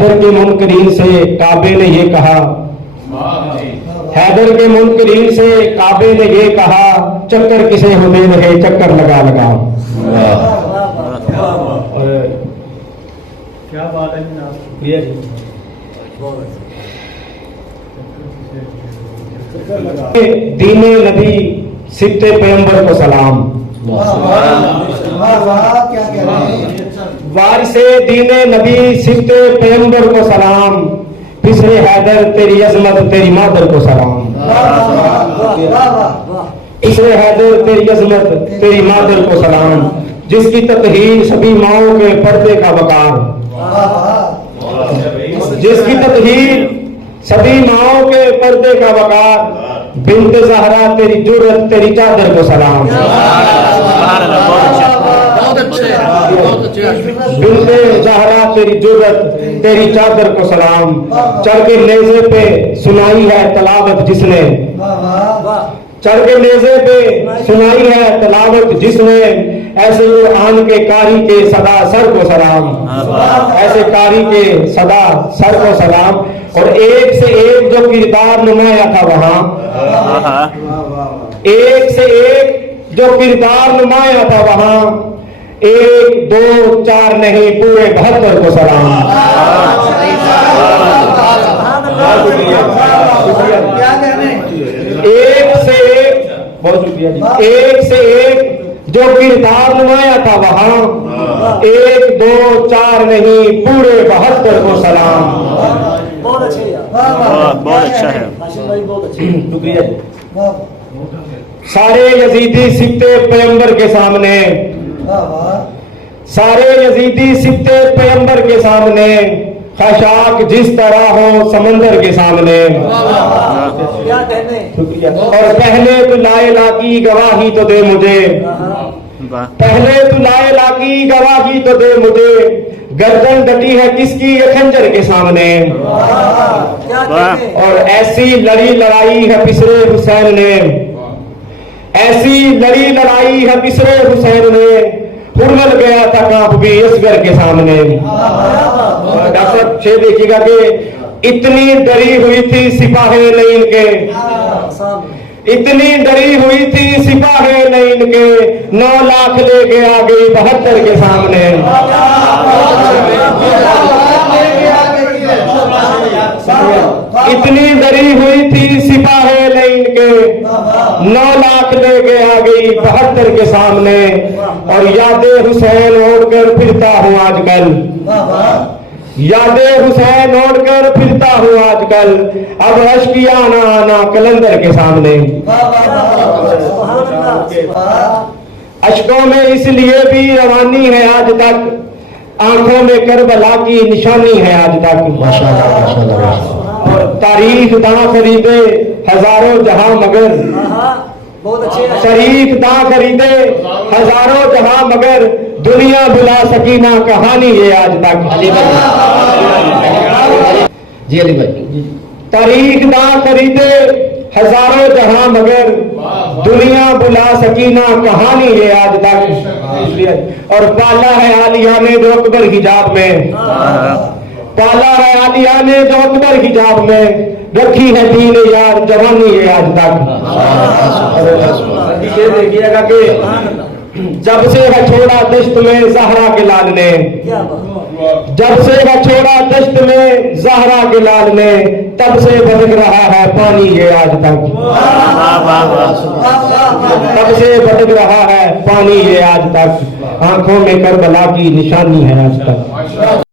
حیدر کے منکرین سے کعبے نے یہ کہا، حیدر کے منکرین سے کعبے نے یہ کہا، چکر کسے ہو دے رہے چکر لگا لگا۔ کیا بات ہے دین نبی سبت پیغمبر کو سلام، وارث دین نبی سبت پیغمبر کو سلام، پسرے حیدر تیری عظمت تیری مادر کو سلام، پسرے حیدر تیری عظمت تیری مادر کو سلام، جس کی تطہیر سبھی ماؤں کے پردے کا وقار، جس کی تطہیر سبھی ماؤں کے پردے کا وقار، بنت زہرا تیری جرت تیری چادر کو سلام، بنت زہرا تیری جرت تیری چادر کو سلام، چڑھ کے نیزے پہ سنائی ہے تلاوت جس نے، چڑھ کے نیزے پہ سنائی ہے تلاوت جس نے، ایسے قرآن کے قاری کے صدا سر کو سلام، ایسے قاری کے صدا سر کو سلام، اور ایک سے ایک جو کردار نمایاں تھا وہاں، ایک سے ایک جو کردار نمایاں تھا وہاں، ایک دو چار نہیں پورے 72 کو سلام۔ ایک سے ایک، بہت شکریہ جی، ایک سے ایک جو کردار نمایاں تھا وہاں، ایک دو چار نہیں پورے 72 کو سلام۔ بہت اچھا ہے، شکریہ جی۔ سارے یزیدی سبت پیغمبر کے سامنے، سارے یزیدی سبت پیغمبر کے سامنے، خاشاک جس طرح ہو سمندر کے سامنے، اور پہلے تو لا الہ کی گواہی تو دے مجھے، پہلے تو لا الہ کی گواہی تو دے مجھے، گردن ڈٹی ہے کس کی یہ خنجر کے سامنے، اور ایسی لڑی لڑائی ہے پسرے حسین نے، ایسی لڑی لڑائی ہے پسرے حسین نے، ہرمل گیا تھا کانپ بھی اصغر کے سامنے۔ ڈاکٹر صاحب شعر دیکھیے گا کہ اتنی ڈری ہوئی تھی سپاہ لین کے، اتنی ڈری ہوئی تھی سپاہ لین کے، 9 لاکھ لے کے آ گئی 72 کے سامنے۔ اتنی ڈری ہوئی تھی سپاہ لین کے، 9 لاکھ لے کے آ گئی 72 کے سامنے، اور یاد حسین اوڑھ کر پھرتا ہوں آج کل، یاد حسین اوڑھ کر پھرتا ہوں آج کل، اب اشکی آنا آنا کلندر کے سامنے۔ اشکوں میں اس لیے بھی روانی ہے آج تک، آنکھوں میں کربلا کی نشانی ہے آج تک، اور تاریخ داں خریدے ہزاروں جہاں مگر، تاریخ داں خریدے ہزاروں جہاں مگر، دنیا بلا سکی نہ کہانی یہ آج تک۔ جی علی بھائی، تاریخ داں خریدے ہزاروں جہاں مگر، دنیا بلا سکی نہ کہانی یہ آج تک، اور پالا ہے عالیہ نے جو اکبر حجاب میں، پالا ہے عالیہ نے جو اکبر حجاب میں، رکھی ہے دین یار جوانی ہے آج تک۔ یہ دیکھیے گا کہ جب سے ہے چھوڑا دشت میں زہرا کے لال نے، جب سے ہے چھوڑا دشت میں زہرا کے لال نے، تب سے بھٹک رہا ہے پانی یہ آج تک، تب سے بھٹک رہا ہے پانی یہ آج تک، آنکھوں میں کربلا کی نشانی ہے آج تک۔